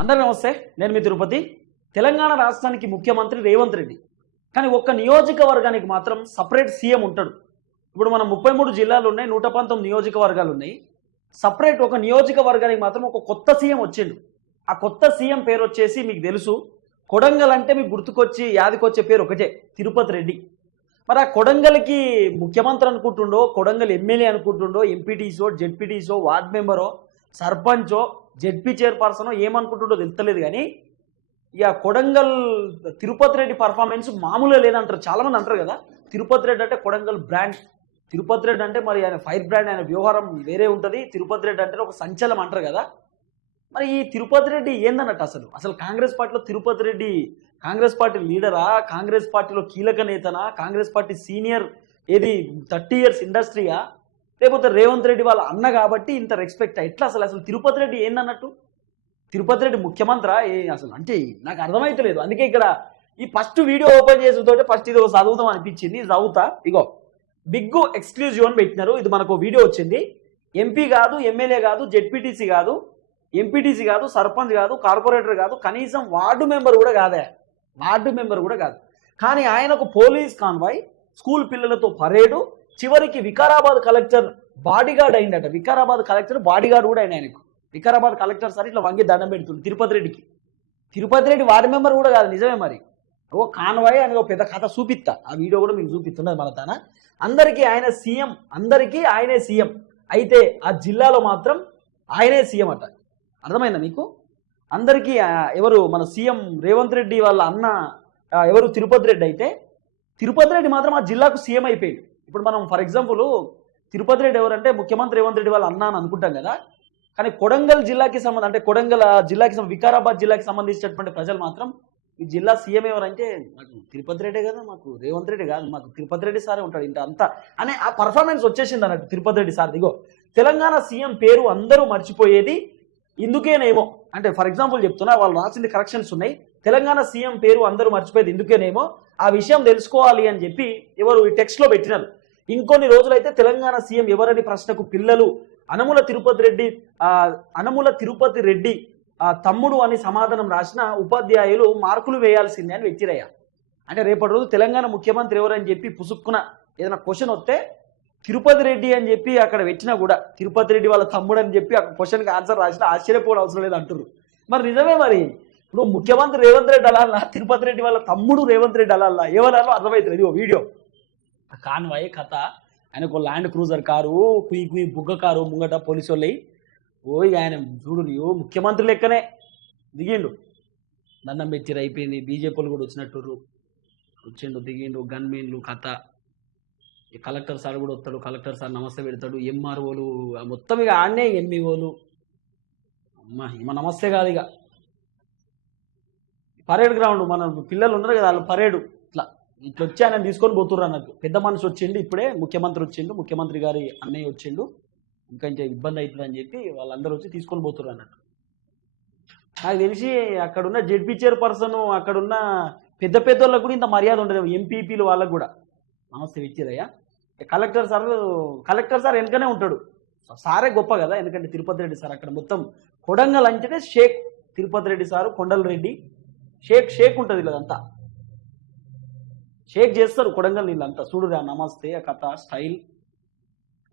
అందరూ నమస్తే. నేను మీ తిరుపతి. తెలంగాణ రాష్ట్రానికి ముఖ్యమంత్రి రేవంత్ రెడ్డి. కానీ ఒక్క నియోజకవర్గానికి మాత్రం సపరేట్ సీఎం ఉంటాడు. ఇప్పుడు మనం 33 జిల్లాలు ఉన్నాయి, 119 నియోజకవర్గాలు ఉన్నాయి. సపరేట్ ఒక నియోజకవర్గానికి మాత్రం ఒక కొత్త సీఎం వచ్చిండు. ఆ కొత్త సీఎం పేరు వచ్చేసి మీకు తెలుసు, కొడంగల్ అంటే మీకు గుర్తుకొచ్చి యాదికొచ్చే పేరు ఒకటే, తిరుపతి రెడ్డి. మరి ఆ కొడంగల్కి ముఖ్యమంత్రి అనుకుంటుండో, కొడంగల్ ఎమ్మెల్యే అనుకుంటుండో, ఎంపీటీసో, జెడ్పీటీసో, వార్డ్ మెంబరో, సర్పంచో, జెడ్పీ చైర్పర్సన్ ఏమనుకుంటుండో తెలుస్తలేదు. కానీ ఇక కొడంగల్ తిరుపతి రెడ్డి పర్ఫార్మెన్స్ మామూలుగా లేదంటారు. చాలామంది అంటారు కదా, తిరుపతి రెడ్డి అంటే కొడంగల్ బ్రాండ్, తిరుపతి రెడ్డి అంటే మరి ఆయన ఫైర్ బ్రాండ్, ఆయన వ్యవహారం వేరే ఉంటుంది. తిరుపతి రెడ్డి అంటే ఒక సంచలనం అంటారు కదా. మరి ఈ తిరుపతి రెడ్డి ఏందన్నట్టు అసలు కాంగ్రెస్ పార్టీలో తిరుపతి రెడ్డి కాంగ్రెస్ పార్టీ లీడరా, కాంగ్రెస్ పార్టీలో కీలక నేతనా, కాంగ్రెస్ పార్టీ సీనియర్ ఏది 30 ఇయర్స్ ఇండస్ట్రీయా, లేకపోతే రేవంత్ రెడ్డి వాళ్ళ అన్న కాబట్టి ఇంత రెస్పెక్ట్? ఎట్లా అసలు తిరుపతి రెడ్డి ఏందన్నట్టు? తిరుపతి రెడ్డి ముఖ్యమంత్రి అసలు అంటే నాకు అర్థమైతలేదు. అందుకే ఇక్కడ ఈ ఫస్ట్ వీడియో ఓపెన్ చేసేతోటే ఫస్ట్ ఇది చదువుతాం అనిపించింది. చదువుతా. ఇగో బిగ్ ఎక్స్క్లూజివ్ అని పెట్టినారు. ఇది మనకు వీడియో వచ్చింది. ఎంపీ కాదు, ఎమ్మెల్యే కాదు, జెడ్పీటీసీ కాదు, ఎంపీటీసీ కాదు, సర్పంచ్ కాదు, కార్పొరేటర్ కాదు, కనీసం వార్డు మెంబర్ కూడా కాదే, వార్డు మెంబర్ కూడా కాదు. కానీ ఆయనకు పోలీస్ కాన్వాయ్, స్కూల్ పిల్లలతో పరేడు, చివరికి వికారాబాద్ కలెక్టర్ బాడీగార్డ్ అయిందట. వికారాబాద్ కలెక్టర్ బాడీగార్డ్ కూడా అయిన ఆయనకు. వికారాబాద్ కలెక్టర్ సార్ ఇట్లా వంగి దండం పెడుతుంది తిరుపతి రెడ్డికి. తిరుపతి రెడ్డి వార్డు మెంబర్ కూడా కాదు. నిజమే. మరి ఓ కాన్వాయ్ అని ఒక పెద్ద కథ చూపిస్తా. ఆ వీడియో కూడా మీకు చూపిస్తున్నది మన తాన. అందరికీ ఆయన సీఎం, అందరికీ ఆయనే సీఎం. అయితే ఆ జిల్లాలో మాత్రం ఆయనే సీఎం అట. అర్థమైందా మీకు? అందరికీ ఎవరు మన సీఎం రేవంత్ రెడ్డి వాళ్ళ అన్న ఎవరు తిరుపతి రెడ్డి. అయితే తిరుపతి రెడ్డి మాత్రం ఆ జిల్లాకు సీఎం అయిపోయాడు. ఇప్పుడు మనం ఫర్ ఎగ్జాంపుల్ తిరుపతి రెడ్డి ఎవరంటే ముఖ్యమంత్రి రేవంత్ రెడ్డి వాళ్ళ అన్న అని అనుకుంటాం కదా. కానీ కొడంగల్ జిల్లాకి అంటే కొడంగల్ జిల్లాకి వికారాబాద్ జిల్లాకి సంబంధించినటువంటి ప్రజలు మాత్రం ఈ జిల్లా సీఎం ఎవరంటే మాకు తిరుపతి రెడ్డి కదా, మాకు రేవంత్ రెడ్డి కాదు, మాకు తిరుపతి రెడ్డి సారే ఉంటాడు ఇంత అంతా అనే ఆ పర్ఫార్మెన్స్ వచ్చేసింది అన్నట్టు తిరుపతి రెడ్డి సార్. దిగో తెలంగాణ సీఎం పేరు అందరూ మర్చిపోయేది ఇందుకేనేమో. అంటే ఫర్ ఎగ్జాంపుల్ చెప్తున్నా, వాళ్ళు రాసింది కరెక్షన్స్ ఉన్నాయి. తెలంగాణ సీఎం పేరు అందరూ మర్చిపోయేది ఇందుకేనేమో, ఆ విషయం తెలుసుకోవాలి అని చెప్పి ఎవరు ఈ టెక్స్ట్లో పెట్టినారు. ఇంకొన్ని రోజులైతే తెలంగాణ సీఎం ఎవరని ప్రశ్నకు పిల్లలు అనముల తిరుపతి రెడ్డి తమ్ముడు అని సమాధానం రాసిన ఉపాధ్యాయులు మార్కులు వేయాల్సిందే అని వెచ్చిరయ్య. అంటే రేపటి రోజు తెలంగాణ ముఖ్యమంత్రి ఎవరని చెప్పి పుసుక్కున ఏదైనా క్వశ్చన్ వస్తే తిరుపతి రెడ్డి అని చెప్పి అక్కడ పెట్టినా కూడా తిరుపతి రెడ్డి వాళ్ళ తమ్ముడు అని చెప్పి ఆ క్వశ్చన్కి ఆన్సర్ రాసినా ఆశ్చర్యపోవడం అవసరం లేదు అంటారు. మరి నిజమే. మరి ఇప్పుడు ముఖ్యమంత్రి రేవంత్ రెడ్డి అలా, తిరుపతి రెడ్డి వాళ్ళ తమ్ముడు రేవంత్ రెడ్డి అలా ఎవరో అర్థమవుతుంది. ఇది వీడియో కాన్వాయ్ కథ. ఆయనకు ల్యాండ్ క్రూజర్ కారు, కుయ్యి బుగ్గ కారు ముంగట పోలీసు వాళ్ళయి. ఆయన చూడు ముఖ్యమంత్రి లెక్కనే దిగిండు, దండం పెట్టిరు, అయిపోయింది. బీజేపీలు కూడా వచ్చిండు, దిగిండు, గన్మెన్లు కథ. కలెక్టర్ సార్ కూడా వస్తాడు, కలెక్టర్ సార్ నమస్తే పెడతాడు, ఎంఆర్ఓలు మొత్తం ఇక ఆడనే, ఎంఈఓలు అమ్మ నమస్తే కాదు. ఇక పరేడ్ గ్రౌండ్ మన పిల్లలు ఉన్నారు కదా, వాళ్ళు పరేడు ఇట్లా వచ్చి ఆయన తీసుకొని పోతుర్రు అన్నట్టు. పెద్ద మనిషి వచ్చిండు, ఇప్పుడే ముఖ్యమంత్రి వచ్చిండు, ముఖ్యమంత్రి గారి అన్నయ్య వచ్చిండు, ఇంకా ఇబ్బంది అవుతుంది అని చెప్పి వాళ్ళందరూ వచ్చి తీసుకొని పోతుర్రు అన్నట్టు. నాకు తెలిసి అక్కడున్న జెడ్పీ చైర్పర్సన్, అక్కడున్న పెద్ద వాళ్ళకు కూడా ఇంత మర్యాద ఉండదు, ఎంపీపీలు వాళ్ళకు కూడా నమస్తే ఇచ్చిరయ్యా. కలెక్టర్ సార్ వెనుకనే ఉంటాడు. సారే గొప్ప కదా, ఎందుకంటే తిరుపతి రెడ్డి సార్ అక్కడ మొత్తం కొడంగల్ అంటేనే షేక్. తిరుపతి రెడ్డి సారు, కొండల రెడ్డి, షేక్ ఉంటుంది వీళ్ళదంతా. షేక్ చేస్తారు కొడంగల్ వీళ్ళంతా. చూడురా నమస్తే ఆ కథ స్టైల్.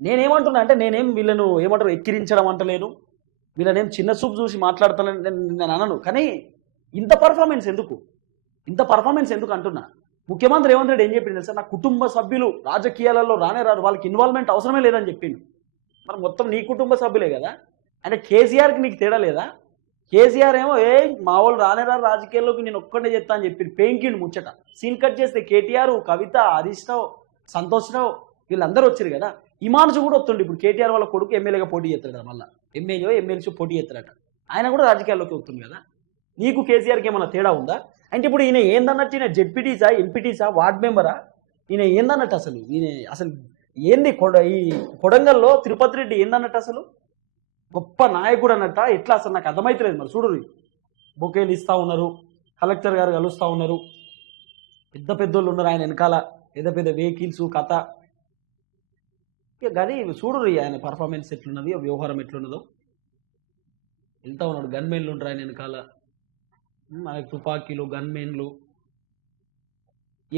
నేనేమంటున్నా అంటే, నేనేం వీళ్ళను ఏమంటారు ఎక్కిరించడం అంటలేను, వీళ్ళనేం చిన్న చూపు చూసి మాట్లాడతాను నేను అనను. కానీ ఇంత పర్ఫార్మెన్స్ ఎందుకు అంటున్నా. ముఖ్యమంత్రి రేవంత్ రెడ్డి ఏం చెప్పింది తెలుసా? నా కుటుంబ సభ్యులు రాజకీయాలలో రారు, వాళ్ళకి ఇన్వాల్వ్మెంట్ అవసరమే లేదని చెప్పిండు. మరి మొత్తం నీ కుటుంబ సభ్యులే కదా. అంటే కేసీఆర్కి నీకు తేడా లేదా? కేసీఆర్ ఏమో మా వాళ్ళు రారు రాజకీయాల్లోకి, నేను ఒక్కడే చెప్తా అని చెప్పి పెయింకిండు ముచ్చట. సీన్ కట్ చేస్తే కేటీఆర్, కవిత, హరీష్ రావు, సంతోష్ రావు వీళ్ళందరూ వచ్చారు కదా. ఇమానుషు కూడా వస్తుండే. ఇప్పుడు కేటీఆర్ వాళ్ళ కొడుకు ఎమ్మెల్యేగా పోటీ చేస్తాడు కదా, మళ్ళీ ఎమ్మెల్సీ పోటీ చేస్తాడట. ఆయన కూడా రాజకీయాల్లోకి వస్తుంది కదా. నీకు కేసీఆర్కి ఏమైనా తేడా ఉందా? అంటే ఇప్పుడు ఈయన ఏందన్నట్టు, ఈయన జెడ్పీటీసా, ఎంపీటీసా, వార్డ్ మెంబరా, ఈయన ఏందన్నట్టు అసలు ఏంది ఈ కొడంగల్లో తిరుపతి రెడ్డి ఏందన్నట్టు? అసలు గొప్ప నాయకుడు అన్నట్ట ఎట్లా? అసలు నాకు అర్థమైతలేదు. మరి చూడు, బొకేలు ఇస్తూ ఉన్నారు, కలెక్టర్ గారు కలుస్తూ ఉన్నారు, పెద్దోళ్ళు ఉన్నారు ఆయన వెనకాల, పెద్ద వెహికల్స్ కథ. ఇక కానీ చూడు ఆయన పర్ఫార్మెన్స్ ఎట్లున్నది, వ్యవహారం ఎట్లున్నదో. వెళ్తా ఉన్నాడు, గన్మెన్లు ఉంటారు ఆయన వెనకాల, మనకి తుపాకీలు గన్మెన్లు.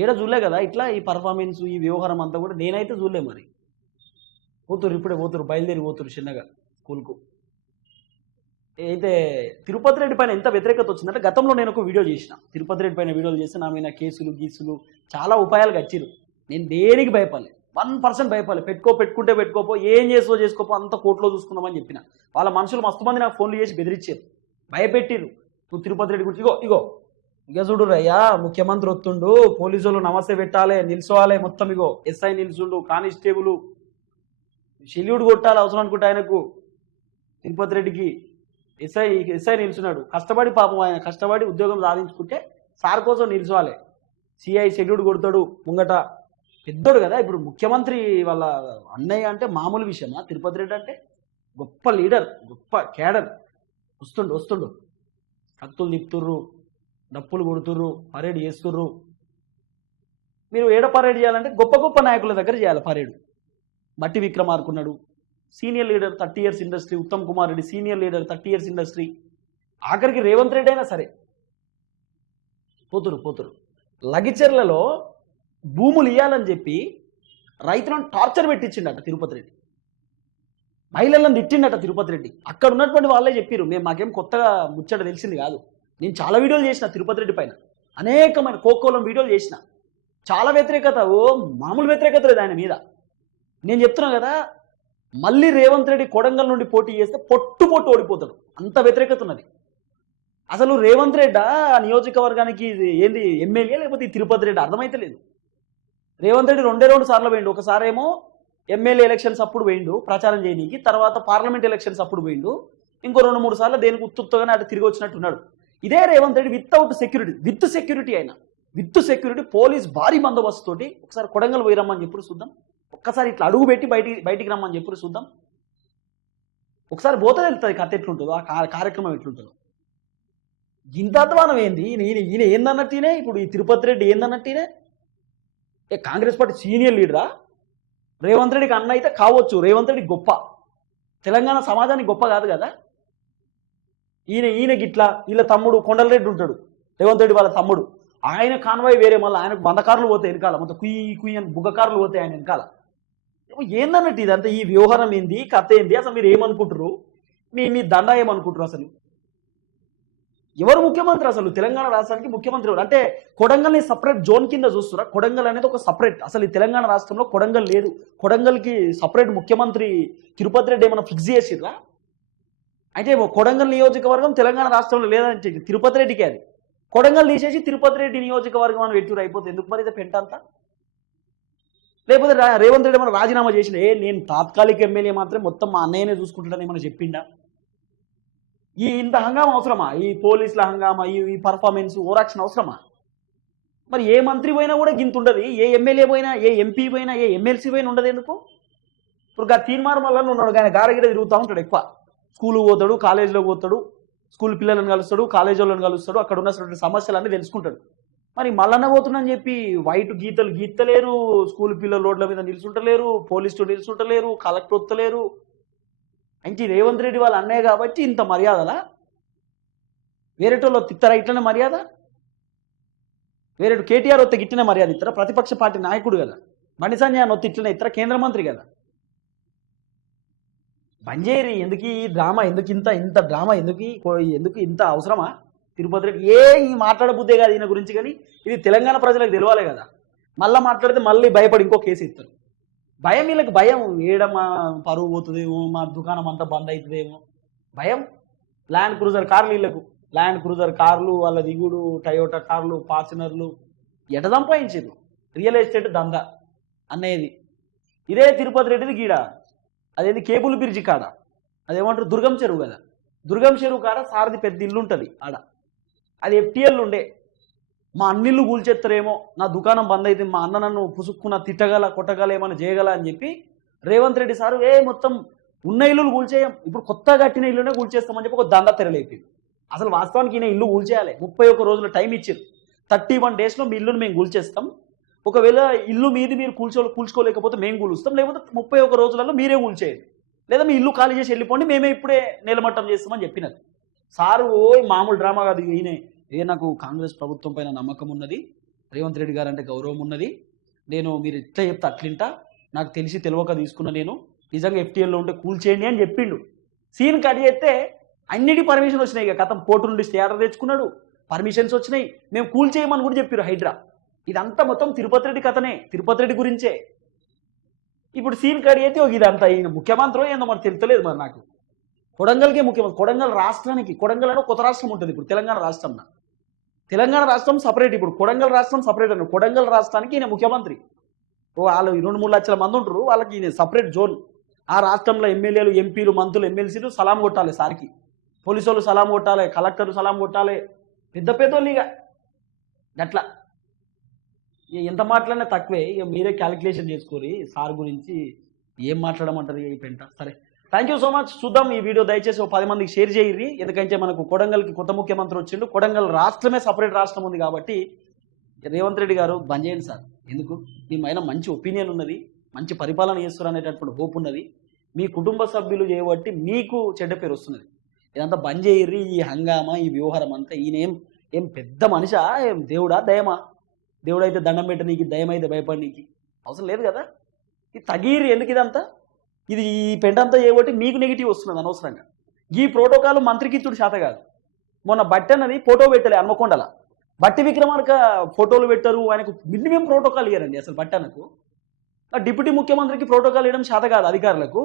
ఏడ చూడలే కదా ఇట్లా ఈ పర్ఫార్మెన్స్ ఈ వ్యవహారం అంతా కూడా నేనైతే చూడలే. మరి పోతురు, ఇప్పుడే పోతురు, బయలుదేరి పోతురు చిన్నగా స్కూల్కు. అయితే తిరుపతి రెడ్డి పైన ఎంత వ్యతిరేకత వచ్చిందంటే గతంలో నేను ఒక వీడియో చేసిన, తిరుపతి రెడ్డి పైన వీడియోలు చేస్తే నా మీద కేసులు గీసులు చాలా ఉపాయాలు గచ్చిరు. నేను దేనికి భయపడలే, 1% భయపడలే. పెట్టుకుంటే పెట్టుకోపో, ఏం చేసుకోపో, అంత కోర్టులో చూసుకుందామని చెప్పిన. వాళ్ళ మనుషులు మస్తు మంది నాకు ఫోన్లు చేసి బెదిరించారు, భయపెట్టిరు. నువ్వు తిరుపతి రెడ్డి గురించి ఇగో చూడు అయ్యా, ముఖ్యమంత్రి వస్తుండు, పోలీసులు నమస్తే పెట్టాలి, నిల్చోవాలి, మొత్తం ఇగో ఎస్ఐ నిల్చుండు, కానిస్టేబుల్ షెల్యూడ్ కొట్టాలి అవసరం అనుకుంటే ఆయనకు, తిరుపతి రెడ్డికి ఎస్ఐ నిల్చున్నాడు. కష్టపడి పాపం ఆయన కష్టపడి ఉద్యోగం సాధించుకుంటే సార్ కోసం నిల్చోవాలి. సిఐ షెల్యూడ్ కొడతాడు ముంగట, పెద్దోడు కదా. ఇప్పుడు ముఖ్యమంత్రి వాళ్ళ అన్నయ్య అంటే మామూలు విషయమా? తిరుపతి రెడ్డి అంటే గొప్ప లీడర్, గొప్ప క్యాడర్. వస్తుండు కత్తులు తిప్పుతుర్రు, డప్పులు కొడుతుర్రు, పరేడ్ చేస్తుర్రు. మీరు ఏడ పరేడ్ చేయాలంటే గొప్ప నాయకుల దగ్గర చేయాలి పరేడు. బట్టి విక్రమార్కున్నాడు, senior leader 30 years industry. Uttam Kumar Reddy senior leader 30 years industry. ఆఖరికి రేవంత్ రెడ్డి అయినా సరే పోతురు. లగిచెర్లలో భూములు ఇవ్వాలని చెప్పి రైతులను టార్చర్ పెట్టించిండట తిరుపతి రెడ్డి, మహిళలను తిట్టిండట తిరుపతి రెడ్డి. అక్కడ ఉన్నటువంటి వాళ్ళే చెప్పారు, మాకేం కొత్తగా ముచ్చట తెలిసింది కాదు. నేను చాలా వీడియోలు చేసిన తిరుపతి రెడ్డి పైన, అనేకమైన కోకోలం వీడియోలు చేసిన. చాలా వ్యతిరేకత, మామూలు వ్యతిరేకత లేదు ఆయన మీద. నేను చెప్తున్నా కదా, మళ్ళీ రేవంత్ రెడ్డి కొడంగల్ నుండి పోటీ చేస్తే పొట్టు ఓడిపోతాడు, అంత వ్యతిరేకత ఉన్నది. అసలు రేవంత్ రెడ్డి ఆ నియోజకవర్గానికి ఏంది ఎమ్మెల్యే లేకపోతే తిరుపతి రెడ్డి అర్థమైతే లేదు. రేవంత్ రెడ్డి 2 సార్లు పోయిండు. ఒకసారి ఏమో ఎమ్మెల్యే ఎలక్షన్స్ అప్పుడు పోయిండు ప్రచారం చేయనీకి, తర్వాత పార్లమెంట్ ఎలక్షన్స్ అప్పుడు పోయిండు, ఇంకో 2-3 సార్లు దేనికి ఉత్తుగానే అటు తిరిగి వచ్చినట్టున్నాడు. ఇదే రేవంత్ రెడ్డి విత్ సెక్యూరిటీ అయినా విత్ సెక్యూరిటీ పోలీస్ భారీ బందోబస్తు తోటి ఒకసారి కొడంగల్ పోయి రమ్మని చెప్పుడు చూద్దాం. ఒక్కసారి ఇట్లా అడుగు పెట్టి బయటికి రమ్మని చెప్పుడు చూద్దాం. ఒకసారి పోతే వెళ్తుంది కథ ఎట్లుంటుందో, ఆ కార్యక్రమం ఎట్లుంటుందో. ఇంత అధ్వానం ఏంది? ఈయన ఏందన్నట్టునే ఇప్పుడు ఈ తిరుపతి రెడ్డి ఏందన్నట్టునే. కాంగ్రెస్ పార్టీ సీనియర్ లీడరా? రేవంత్ రెడ్డికి అన్న అయితే కావచ్చు, రేవంత్ రెడ్డి గొప్ప, తెలంగాణ సమాజానికి గొప్ప కాదు కదా. ఈయన గిట్లా, వీళ్ళ తమ్ముడు కొండలరెడ్డి ఉంటాడు, రేవంత్ రెడ్డి వాళ్ళ తమ్ముడు, ఆయన కాన్వాయ్ వేరే, మళ్ళీ ఆయనకు బందకారులు పోతాయి వెనకాల, మొత్తం కుయ్యి అని బుగ్గకారులు పోతాయి ఆయన వెనకాల. ఏందన్నట్టు ఇదంతా, ఈ వ్యవహారం ఏంది, కథ ఏంది, అసలు మీరు ఏమనుకుంటారు, మీ దండా ఏమనుకుంటారు? అసలు ఎవరు ముఖ్యమంత్రి? అసలు తెలంగాణ రాష్ట్రానికి ముఖ్యమంత్రి ఎవరు? అంటే కొడంగల్ని సపరేట్ జోన్ కింద చూస్తురా? కొడంగల్ అనేది ఒక సపరేట్, అసలు ఈ తెలంగాణ రాష్ట్రంలో కొడంగల్ లేదు. కొడంగల్కి సపరేట్ ముఖ్యమంత్రి తిరుపతి రెడ్డి ఏమైనా ఫిక్స్ చేసిర్రా? అయితే కొడంగల్ నియోజకవర్గం తెలంగాణ రాష్ట్రంలో లేదంటే తిరుపతి రెడ్డికి అది. కొడంగల్ తీసేసి తిరుపతి రెడ్డి నియోజకవర్గం అని వెట్టూరు అయిపోతే ఎందుకు మరి పెంట అంతా? లేకపోతే రేవంత్ రెడ్డి ఏమైనా రాజీనామా చేసిన, నేను తాత్కాలిక ఎమ్మెల్యే మాత్రం మొత్తం మా అన్నయ్యనే చూసుకుంటానని ఏమైనా చెప్పిండా? ఇంత హంగామా అవసరమా? ఈ పోలీసుల హంగామా, ఈ పర్ఫార్మెన్స్, ఓరాక్షన్ అవసరమా? మరి ఏ మంత్రి పోయినా కూడా గింత ఉండదు, ఏ ఎమ్మెల్యే పోయినా, ఏ ఎంపీ పోయినా, ఏ ఎమ్మెల్సీ పోయినా ఉండదు ఎందుకు? ఇప్పుడు తీర్మానం వల్ల ఉన్నాడు, ఆయన గారగిర తిరుగుతూ ఉంటాడు ఎక్కువ. స్కూల్కి పోతాడు, కాలేజీలో పోతాడు, స్కూల్ పిల్లలను కలుస్తాడు, కాలేజీ వాళ్ళని కలుస్తాడు, అక్కడ ఉన్నటువంటి సమస్యలన్నీ తెలుసుకుంటాడు. మరి మల్లన్న పోతుందని చెప్పి వైట్ గీతలు గీతలేరు, స్కూల్ పిల్లలు రోడ్ల మీద నిలుచుంటలేరు, పోలీసులు నిలుచుంటలేరు, కలెక్టర్ వస్తలేరు. అంటే రేవంత్ రెడ్డి వాళ్ళ అన్నయ్య కాబట్టి ఇంత మర్యాదలా? వేరేటోళ్ళు తిత్తరా ఇట్లనే మర్యాద? వేరేటు కేటీఆర్ వస్తే గిట్టిన మర్యాద ఇస్తారా? ప్రతిపక్ష పార్టీ నాయకుడు కదా. బండి సంజయ్ వస్తే ఇట్లనే ఇస్తారా? కేంద్ర మంత్రి కదా. బంజేరి ఎందుకు ఈ డ్రామా? ఇంత డ్రామా ఎందుకు ఇంత అవసరమా? తిరుపతి రెడ్డి మాట్లాడబుద్దే కాదు ఈయన గురించి, కానీ ఇది తెలంగాణ ప్రజలకు తెలియాలి కదా. మళ్ళీ మాట్లాడితే మళ్ళీ భయపడి ఇంకో కేసు ఇస్తారు. భయం, వీళ్ళకి భయం. మా పరువు పోతుందేమో, మా దుకాణం అంతా బంద్ అవుతుందేమో భయం. ల్యాండ్ క్రూజర్ కార్లు, వీళ్ళకు ల్యాండ్ క్రూజర్ కార్లు, వాళ్ళ దిగుడు టయోటా కార్లు, ఫార్చునర్లు ఎట సంపాదించారు. రియల్ ఎస్టేట్ దందా అనేది ఇదే తిరుపతి రెడ్డిది. గీడ అదేంది కేబుల్ బ్రిడ్జి కాడ, అదేమంటారు దుర్గం చెరువు కదా, దుర్గం చెరువు కాడ సారథి పెద్ద ఇల్లు ఉంటుంది ఆడ. అది FTL ఉండే. మా అన్నిళ్ళు కూల్చేస్తారేమో, నా దుకాణం బంద్ అయితే మా అన్న నన్ను పుసుక్కున తిట్టగల కొట్టగల ఏమైనా చేయగల అని చెప్పి రేవంత్ రెడ్డి సారు మొత్తం ఉన్న ఇల్లులు కూల్చేయం, ఇప్పుడు కొత్తగా కట్టిన ఇల్లునే కూల్చేస్తామని చెప్పి ఒక దండ తెరలేపింది. అసలు వాస్తవానికి ఈయన ఇల్లు కూల్చేయాలి. 31 రోజుల టైం ఇచ్చారు. 31 daysలో మీ ఇల్లుని మేము కూల్చేస్తాం, ఒకవేళ ఇల్లు మీది మీరు కూల్చుకోలేకపోతే మేము కూలుస్తాం, లేకపోతే 31 రోజులలో మీరే కూల్చేయండి, లేదా మీ ఇల్లు ఖాళీ చేసి వెళ్ళిపోండి, మేమే ఇప్పుడే నేలమట్టం చేస్తామని చెప్పినది. సారు మామూలు డ్రామా కాదు ఈయన. నాకు కాంగ్రెస్ ప్రభుత్వం పైన నమ్మకం ఉన్నది, రేవంత్ రెడ్డి గారు అంటే గౌరవం ఉన్నది, నేను మీరు ఎట్లా చెప్తే అట్లింటా, నాకు తెలిసి తెలియక తీసుకున్నా, నేను నిజంగా ఎఫ్టీఎల్లో ఉంటే కూల్ చేయండి అని చెప్పిండు. సీన్ కట్ చేస్తే అన్నిటి పర్మిషన్ వచ్చినాయి. ఇక కథం కోర్టు నుండి స్టే ఆర్డర్ తెచ్చుకున్నాడు, పర్మిషన్స్ వచ్చినాయి, మేము కూల్ చేయమని కూడా చెప్పారు హైడ్రా. ఇదంతా మొత్తం తిరుపతి రెడ్డి కథనే, తిరుపతి రెడ్డి గురించే. ఇప్పుడు సీన్ కట్ అయితే ఇదంతా ఈయన ముఖ్యమంత్రి ఏందో మరి తెలుస్తలేదు మరి నాకు. కొడంగల్కే ముఖ్యమంత్రి, కొడంగల్ రాష్ట్రానికి, కొడంగల్ అని కొత్త రాష్ట్రం ఉంటుంది ఇప్పుడు తెలంగాణ రాష్ట్రంలో. తెలంగాణ రాష్ట్రం సపరేట్, ఇప్పుడు కొడంగల్ రాష్ట్రం సపరేట్ అన్నారు. కొడంగల్ రాష్ట్రానికి ఈయన ముఖ్యమంత్రి. వాళ్ళు 2-3 లక్షల మంది ఉంటారు, వాళ్ళకి ఈయన సపరేట్ జోన్. ఆ రాష్ట్రంలో ఎమ్మెల్యేలు, ఎంపీలు, మంత్రులు, ఎమ్మెల్సీలు సలాం కొట్టాలి సార్కి, పోలీసు వాళ్ళు సలాం కొట్టాలి, కలెక్టర్ సలాం కొట్టాలి, పెద్ద పెద్దోళ్ళు. ఇక అట్లా ఎంత మాట్లాడినా తక్కువే. ఇక మీరే క్యాలిక్యులేషన్ చేసుకోరి సార్ గురించి ఏం మాట్లాడమంటారు ఈ పెంట. సరే, థ్యాంక్ యూ సో మచ్. చూద్దాం ఈ వీడియో దయచేసి 10 మందికి షేర్ చేయరి. ఎందుకంటే మనకు కొడంగల్కి కొత్త ముఖ్యమంత్రి వచ్చిండు, కొడంగల్ రాష్ట్రమే సపరేట్ రాష్ట్రం ఉంది కాబట్టి రేవంత్ రెడ్డి గారు బంద్ చేయండి సార్. ఎందుకు, మీ పైన మంచి ఒపీనియన్ ఉన్నది, మంచి పరిపాలన చేస్తారు అనేటటువంటి హోప్ ఉన్నది. మీ కుటుంబ సభ్యులు చేయబట్టి మీకు చెడ్డ పేరు వస్తున్నది. ఇదంతా బంద్ చేయర్రి. ఈ హంగామా, ఈ వ్యవహారం అంతా. ఈయన ఏం పెద్ద మనిషా, ఏం దేవుడా దయమా? దేవుడైతే దండం పెట్ట నీకు, దయమైతే భయపడి నీకు అవసరం లేదు కదా. ఇది తగిరి ఎందుకు ఇదంతా? ఇది ఈ పెంటంతా చేయబట్టి మీకు నెగిటివ్ వస్తున్నది అనవసరంగా. ఈ ప్రోటోకాల్ మంత్రికి ఇచ్చుడు శాత కాదు. మొన్న బట్టి అన్నది ఫోటో పెట్టలే హన్మకొండల, బట్టి విక్రమార్క ఫోటోలు పెట్టరు, ఆయనకు మినిమం ప్రోటోకాల్ ఇయ్యారండి అసలు. బట్టనకు డిప్యూటీ ముఖ్యమంత్రికి ప్రోటోకాల్ ఇవ్వడం శాత కాదు అధికారులకు.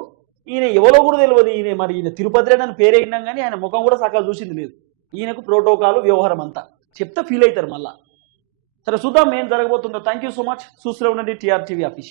ఈయన ఎవరో కూడా తెలియదు. ఈయన తిరుపతి రెడ్డి అని పేరే విన్నాం కానీ ఆయన ముఖం కూడా సకాలు చూసింది లేదు. ఈయనకు ప్రోటోకాల్ వ్యవహారం అంతా చెప్తే ఫీల్ అవుతారు మళ్ళా. సరే, చూద్దాం ఏం జరగబోతుందో. Thank you so much. చూస్తూనే ఉండండి TRTV అఫీషియల్.